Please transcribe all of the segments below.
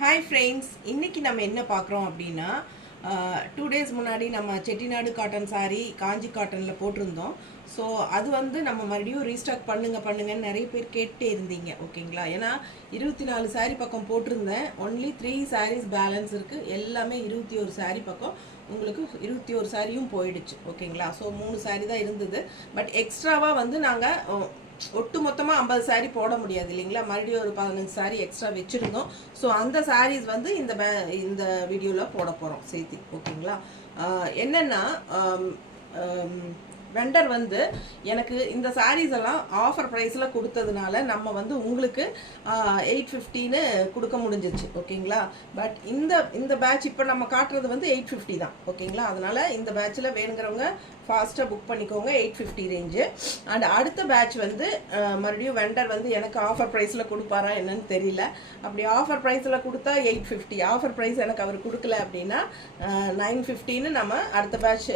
Hi friends, இன்றைக்கி நம்ம என்ன பார்க்குறோம் அப்படின்னா 2 days முன்னாடி நம்ம செட்டிநாடு காட்டன் சாரீ காஞ்சி காட்டனில் போட்டிருந்தோம். ஸோ அது வந்து நம்ம மறுபடியும் ரீஸ்டாக் பண்ணுங்கன்னு நிறைய பேர் கேட்டே இருந்தீங்க. ஓகேங்களா? ஏன்னா 24 சாரீ பக்கம் போட்டிருந்தேன். ஒன்லி 3 sarees பேலன்ஸ் இருக்குது. எல்லாமே 21 சாரீ பக்கம் உங்களுக்கு 21 சாரியும் போயிடுச்சு. ஓகேங்களா? ஸோ 3 சாரீ தான் இருந்தது. பட் எக்ஸ்ட்ராவாக வந்து நாங்கள் ஒட்டு மொத்தமாக 50 சாரீ போட முடியாது இல்லைங்களா? மறுபடியும் ஒரு 15 சாரீ எக்ஸ்ட்ரா வச்சுருந்தோம். ஸோ அந்த சாரீஸ் வந்து இந்த வீடியோவில் போட போகிறோம் சேர்த்து. ஓகேங்களா? என்னென்னா வெண்டர் வந்து எனக்கு இந்த சாரீஸ் எல்லாம் ஆஃபர் ப்ரைஸில் கொடுத்ததுனால நம்ம வந்து உங்களுக்கு 850ன்னு கொடுக்க முடிஞ்சிச்சு. ஓகேங்களா? பட் இந்த பேட்ச் இப்போ நம்ம காட்டுறது வந்து 850 தான். ஓகேங்களா? அதனால் இந்த பேட்சில் வேணுங்கிறவங்க ஃபாஸ்ட்டாக புக் பண்ணிக்கோங்க. 850 ரேஞ்சு. அண்ட் அடுத்த பேட்ச் வந்து மறுபடியும் வெண்டர் வந்து எனக்கு ஆஃபர் ப்ரைஸில் கொடுப்பாரா என்னன்னு தெரியல. அப்படி ஆஃபர் ப்ரைஸில் கொடுத்தா 850, ஆஃபர் ப்ரைஸ் எனக்கு அவர் கொடுக்கல அப்படின்னா 950ன்னு நம்ம அடுத்த பேட்ச்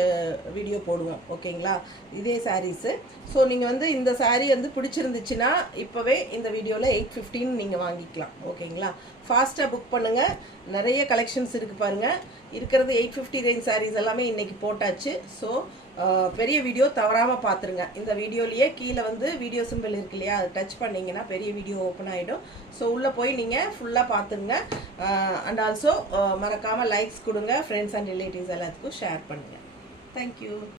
வீடியோ போடுவோம். ஓகேங்களா? இதே சாரீஸு. ஸோ நீங்கள் வந்து இந்த சாரீ வந்து பிடிச்சிருந்துச்சுன்னா இப்போவே இந்த வீடியோவில் 850ன்னு நீங்கள் வாங்கிக்கலாம். ஓகேங்களா? ஃபாஸ்ட்டாக புக் பண்ணுங்கள். நிறைய கலெக்ஷன்ஸ் இருக்குது பாருங்கள். இருக்கிறது 850 ரேஞ்ச் சாரீஸ் எல்லாமே இன்றைக்கி போட்டாச்சு. ஸோ பெரிய வீடியோ தவறாமல் பார்த்துருங்க. இந்த வீடியோலேயே கீழே வந்து வீடியோ சிம்பிள் இருக்கு இல்லையா, அதை டச் பண்ணிங்கன்னா பெரிய வீடியோ ஓப்பன் ஆகிடும். ஸோ உள்ளே போய் நீங்கள் ஃபுல்லாக பார்த்துங்க. அண்ட் ஆல்சோ மறக்காமல் லைக்ஸ் கொடுங்க. ஃப்ரெண்ட்ஸ் அண்ட் ரிலேட்டிவ்ஸ் எல்லாத்துக்கும் ஷேர் பண்ணுங்கள். தேங்க்யூ.